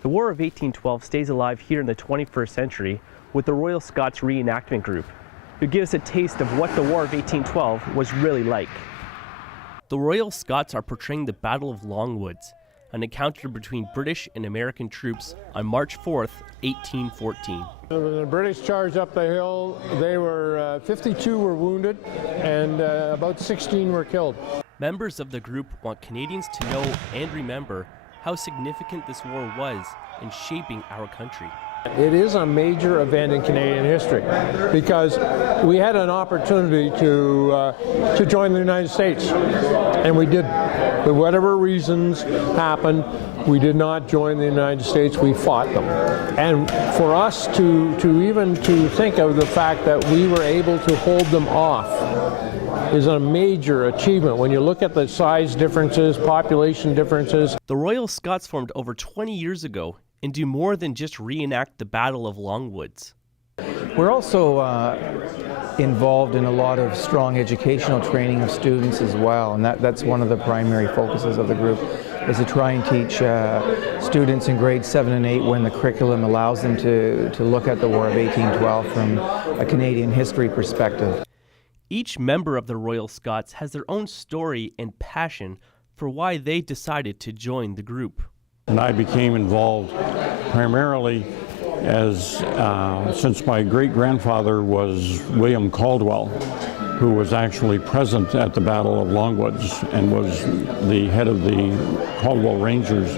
The War of 1812 stays alive here in the 21st century with the Royal Scots Reenactment Group, who gives a taste of what the War of 1812 was really like. The Royal Scots are portraying the Battle of Longwoods, an encounter between British and American troops on March 4th, 1814. When the British charged up the hill, 52 were wounded and about 16 were killed. Members of the group want Canadians to know and remember how significant this war was in shaping our country. It is a major event in Canadian history because we had an opportunity to join the United States, and we did. For whatever reasons happened, we did not join the United States. We fought them, and for us to think of the fact that we were able to hold them off is a major achievement when you look at the size differences, population differences. The Royal Scots formed over 20 years ago and do more than just reenact the Battle of Longwoods. We're also involved in a lot of strong educational training of students as well, and that's one of the primary focuses of the group, is to try and teach students in grades 7 and 8 when the curriculum allows them to look at the War of 1812 from a Canadian history perspective. Each member of the Royal Scots has their own story and passion for why they decided to join the group. And I became involved primarily as since my great-grandfather was William Caldwell, who was actually present at the Battle of Longwoods and was the head of the Caldwell Rangers.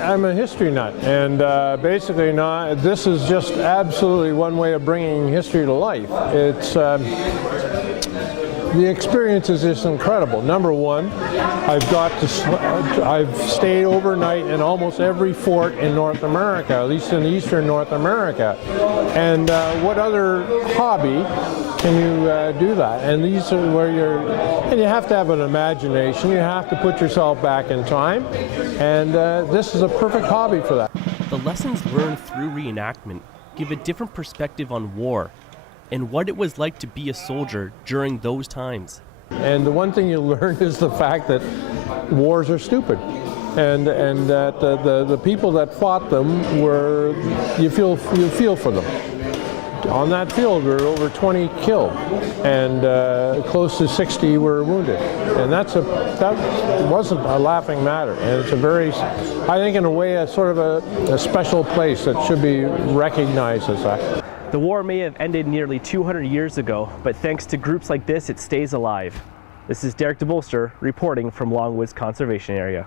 I'm a history nut, and basically this is just absolutely one way of bringing history to life. It's the experience is just incredible. Number one, I've stayed overnight in almost every fort in North America, at least in eastern North America. And what other hobby can you do that? And these are where and you have to have an imagination. You have to put yourself back in time. And this is a perfect hobby for that. The lessons learned through reenactment give a different perspective on war and what it was like to be a soldier during those times. And the one thing you learn is the fact that wars are stupid, and that the people that fought them you feel for them. On that field, there were over 20 killed, and close to 60 were wounded, and that wasn't a laughing matter. And it's I think in a way, a sort of a special place that should be recognized as that. The war may have ended nearly 200 years ago, but thanks to groups like this, it stays alive. This is Derek DeBolster reporting from Longwoods Conservation Area.